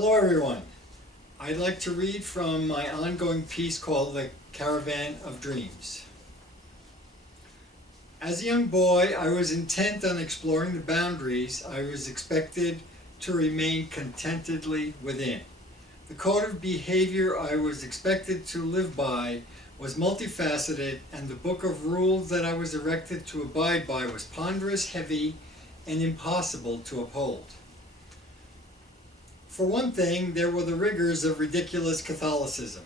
Hello everyone. I'd like to read from my ongoing piece called The Caravan of Dreams. As a young boy, I was intent on exploring the boundaries I was expected to remain contentedly within. The code of behavior I was expected to live by was multifaceted, and the book of rules that I was erected to abide by was ponderous, heavy, and impossible to uphold. For one thing, there were the rigors of ridiculous Catholicism.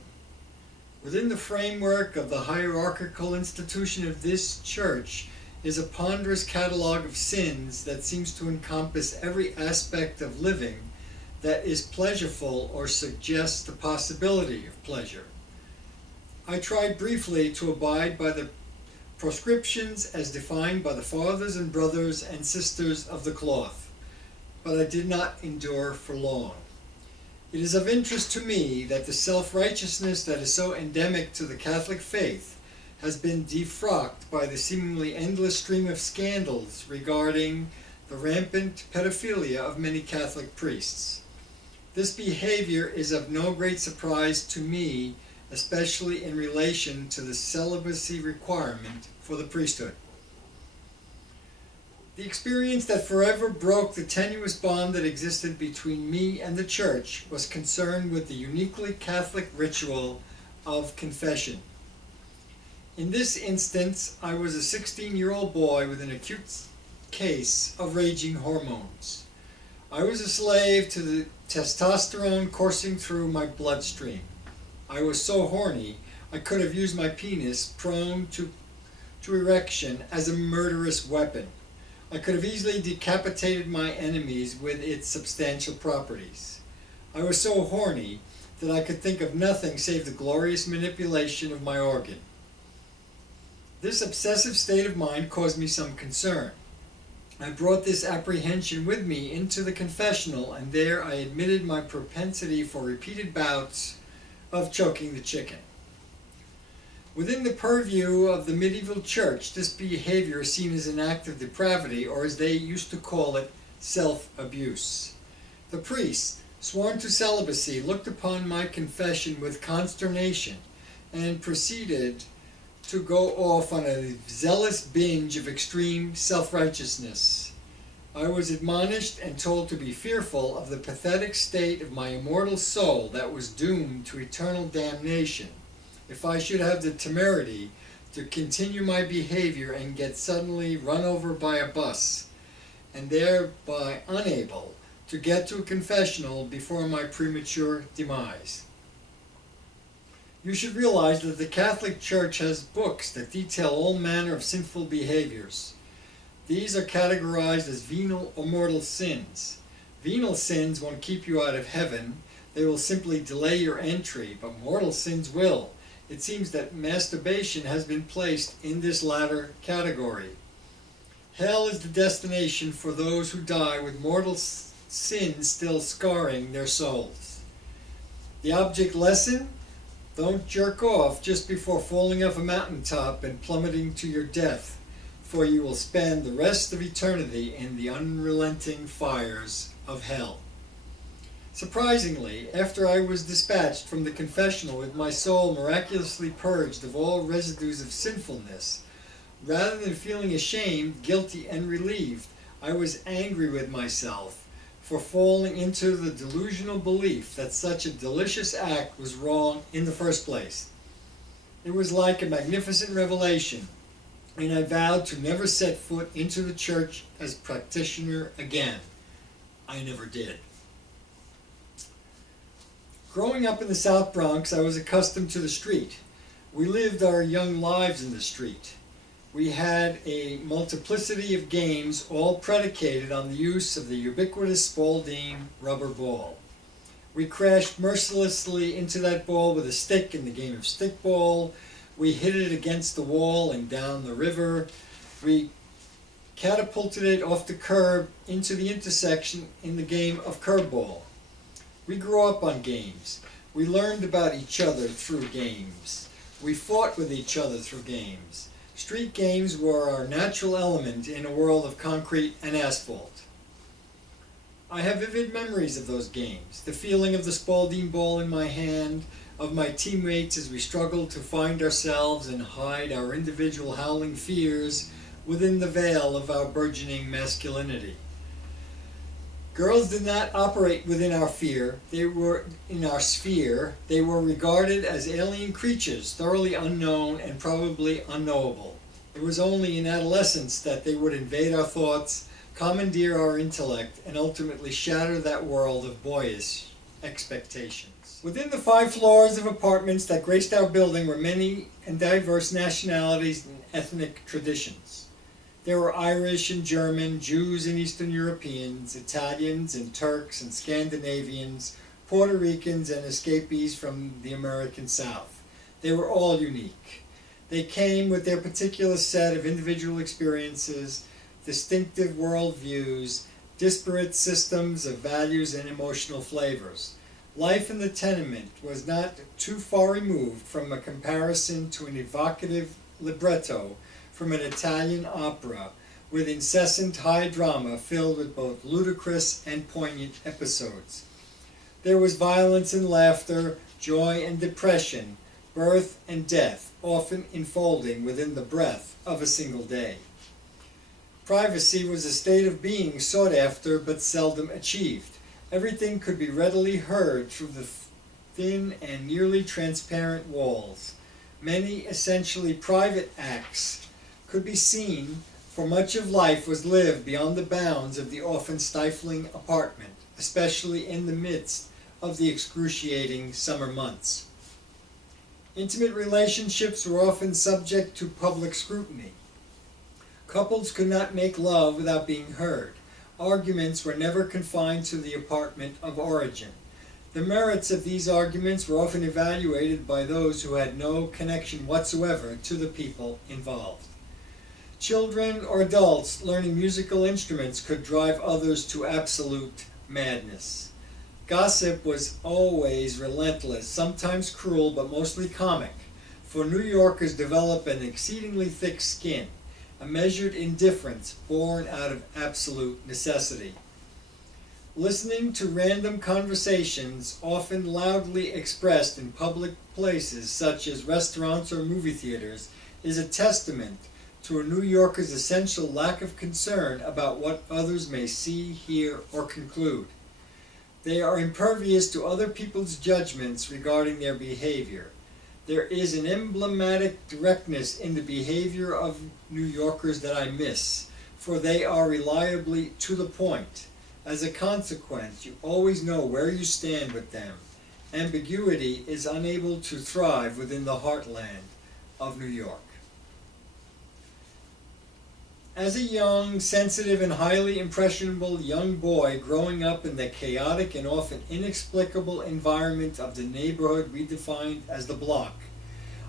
Within the framework of the hierarchical institution of this church is a ponderous catalog of sins that seems to encompass every aspect of living that is pleasureful or suggests the possibility of pleasure. I tried briefly to abide by the proscriptions as defined by the fathers and brothers and sisters of the cloth, but I did not endure for long. It is of interest to me that the self-righteousness that is so endemic to the Catholic faith has been defrocked by the seemingly endless stream of scandals regarding the rampant pedophilia of many Catholic priests. This behavior is of no great surprise to me, especially in relation to the celibacy requirement for the priesthood. The experience that forever broke the tenuous bond that existed between me and the Church was concerned with the uniquely Catholic ritual of confession. In this instance, I was a 16-year-old boy with an acute case of raging hormones. I was a slave to the testosterone coursing through my bloodstream. I was so horny, I could have used my penis, prone to erection, as a murderous weapon. I could have easily decapitated my enemies with its substantial properties. I was so horny that I could think of nothing save the glorious manipulation of my organ. This obsessive state of mind caused me some concern. I brought this apprehension with me into the confessional, and there I admitted my propensity for repeated bouts of choking the chicken. Within the purview of the medieval church, this behavior is seen as an act of depravity, or as they used to call it, self-abuse. The priest, sworn to celibacy, looked upon my confession with consternation and proceeded to go off on a zealous binge of extreme self-righteousness. I was admonished and told to be fearful of the pathetic state of my immortal soul that was doomed to eternal damnation if I should have the temerity to continue my behavior and get suddenly run over by a bus, and thereby unable to get to a confessional before my premature demise. You should realize that the Catholic Church has books that detail all manner of sinful behaviors. These are categorized as venal or mortal sins. Venal sins won't keep you out of heaven. They will simply delay your entry, but mortal sins will. It seems that masturbation has been placed in this latter category. Hell is the destination for those who die with mortal sins still scarring their souls. The object lesson? Don't jerk off just before falling off a mountaintop and plummeting to your death, for you will spend the rest of eternity in the unrelenting fires of hell. Surprisingly, after I was dispatched from the confessional with my soul miraculously purged of all residues of sinfulness, rather than feeling ashamed, guilty, and relieved, I was angry with myself for falling into the delusional belief that such a delicious act was wrong in the first place. It was like a magnificent revelation, and I vowed to never set foot into the church as practitioner again. I never did. Growing up in the South Bronx, I was accustomed to the street. We lived our young lives in the street. We had a multiplicity of games, all predicated on the use of the ubiquitous Spalding rubber ball. We crashed mercilessly into that ball with a stick in the game of stickball. We hit it against the wall and down the river. We catapulted it off the curb into the intersection in the game of curveball. We grew up on games. We learned about each other through games. We fought with each other through games. Street games were our natural element in a world of concrete and asphalt. I have vivid memories of those games, the feeling of the Spalding ball in my hand, of my teammates as we struggled to find ourselves and hide our individual howling fears within the veil of our burgeoning masculinity. Girls did not operate within our fear. They were in our sphere. They were regarded as alien creatures, thoroughly unknown and probably unknowable. It was only in adolescence that they would invade our thoughts, commandeer our intellect, and ultimately shatter that world of boyish expectations. Within the 5 floors of apartments that graced our building were many and diverse nationalities and ethnic traditions. There were Irish and German, Jews and Eastern Europeans, Italians and Turks and Scandinavians, Puerto Ricans and escapees from the American South. They were all unique. They came with their particular set of individual experiences, distinctive worldviews, disparate systems of values and emotional flavors. Life in the tenement was not too far removed from a comparison to an evocative libretto from an Italian opera with incessant high drama filled with both ludicrous and poignant episodes. There was violence and laughter, joy and depression, birth and death, often enfolding within the breath of a single day. Privacy was a state of being sought after but seldom achieved. Everything could be readily heard through the thin and nearly transparent walls. Many essentially private acts could be seen, for much of life was lived beyond the bounds of the often stifling apartment, especially in the midst of the excruciating summer months. Intimate relationships were often subject to public scrutiny. Couples could not make love without being heard. Arguments were never confined to the apartment of origin. The merits of these arguments were often evaluated by those who had no connection whatsoever to the people involved. Children or adults learning musical instruments could drive others to absolute madness. Gossip was always relentless, sometimes cruel, but mostly comic, for New Yorkers develop an exceedingly thick skin, a measured indifference born out of absolute necessity. Listening to random conversations, often loudly expressed in public places such as restaurants or movie theaters, is a testament to a New Yorker's essential lack of concern about what others may see, hear, or conclude. They are impervious to other people's judgments regarding their behavior. There is an emblematic directness in the behavior of New Yorkers that I miss, for they are reliably to the point. As a consequence, you always know where you stand with them. Ambiguity is unable to thrive within the heartland of New York. As a young, sensitive, and highly impressionable young boy growing up in the chaotic and often inexplicable environment of the neighborhood we defined as the block,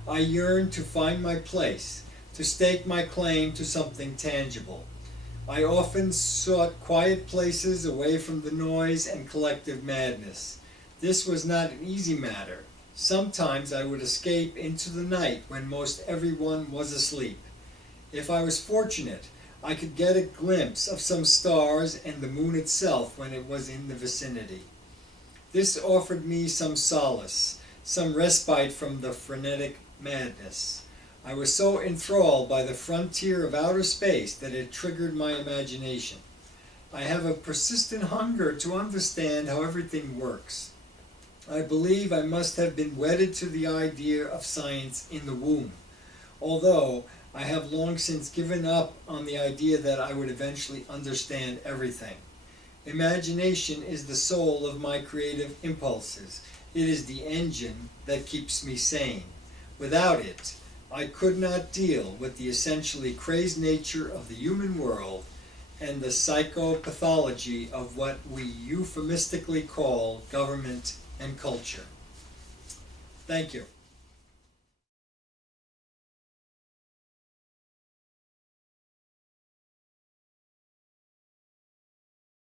I yearned to find my place, to stake my claim to something tangible. I often sought quiet places away from the noise and collective madness. This was not an easy matter. Sometimes I would escape into the night when most everyone was asleep. If I was fortunate, I could get a glimpse of some stars and the moon itself when it was in the vicinity. This offered me some solace, some respite from the frenetic madness. I was so enthralled by the frontier of outer space that it triggered my imagination. I have a persistent hunger to understand how everything works. I believe I must have been wedded to the idea of science in the womb, although I have long since given up on the idea that I would eventually understand everything. Imagination is the soul of my creative impulses. It is the engine that keeps me sane. Without it, I could not deal with the essentially crazed nature of the human world and the psychopathology of what we euphemistically call government and culture. Thank you.